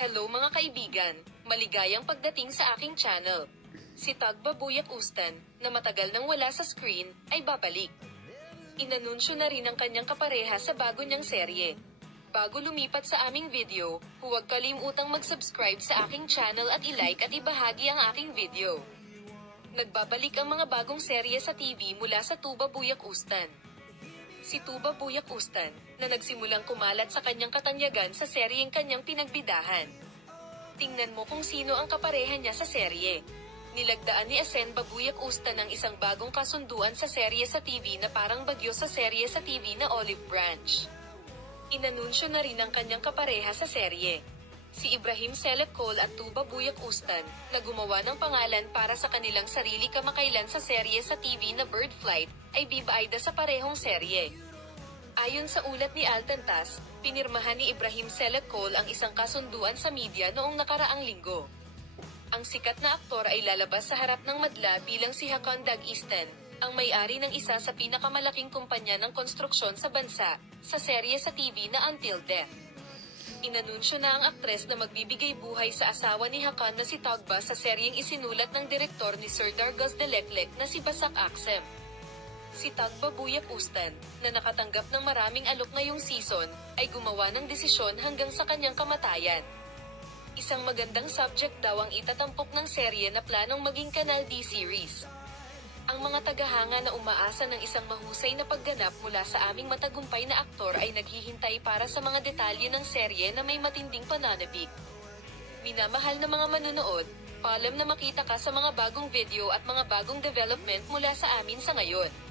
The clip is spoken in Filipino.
Hello mga kaibigan, maligayang pagdating sa aking channel. Si Tagba Buyak Ustan, na matagal nang wala sa screen, ay babalik. Inanunsyo na rin ang kanyang kapareha sa bago niyang serye. Bago lumipat sa aming video, huwag kalimutang mag-subscribe sa aking channel at i-like at ibahagi ang aking video. Nagbabalik ang mga bagong serye sa TV mula sa Tuba Buyak Ustan. Si Tuba Buyak Ustan, na nagsimulang kumalat sa kanyang katanyagan sa seryeng kanyang pinagbidahan. Tingnan mo kung sino ang kapareha niya sa serye. Nilagdaan ni Asen Babuyak Ustan ang isang bagong kasunduan sa serye sa TV na parang bagyo sa serye sa TV na Olive Branch. Inanunsyo na rin ang kanyang kapareha sa serye. Si Ibrahim Selep Cole at Tuba Buyak Ustan, na gumawa ng pangalan para sa kanilang sarili kamakailan sa serye sa TV na Bird Flight, ay bibaida sa parehong serye. Ayon sa ulat ni Altantas, pinirmahan ni Ibrahim Selep Cole ang isang kasunduan sa media noong nakaraang linggo. Ang sikat na aktor ay lalabas sa harap ng madla bilang si Hakan Dag-Easton, ang may-ari ng isa sa pinakamalaking kumpanya ng konstruksyon sa bansa, sa serye sa TV na Until Death. Inanunsyo na ang aktres na magbibigay buhay sa asawa ni Hakan na si Tagba sa seryeng isinulat ng direktor ni Sir Dargos Deleklek na si Basak Aksem. Si Tagba Buyak Ustan, na nakatanggap ng maraming alok ngayong season, ay gumawa ng desisyon hanggang sa kanyang kamatayan. Isang magandang subject daw ang itatampok ng serye na planong maging Canal D series. Ang mga tagahanga na umaasa ng isang mahusay na pagganap mula sa aming matagumpay na aktor ay naghihintay para sa mga detalye ng serye na may matinding pananabik. Minamahal na mga manunood, paalam na makita ka sa mga bagong video at mga bagong development mula sa amin sa ngayon.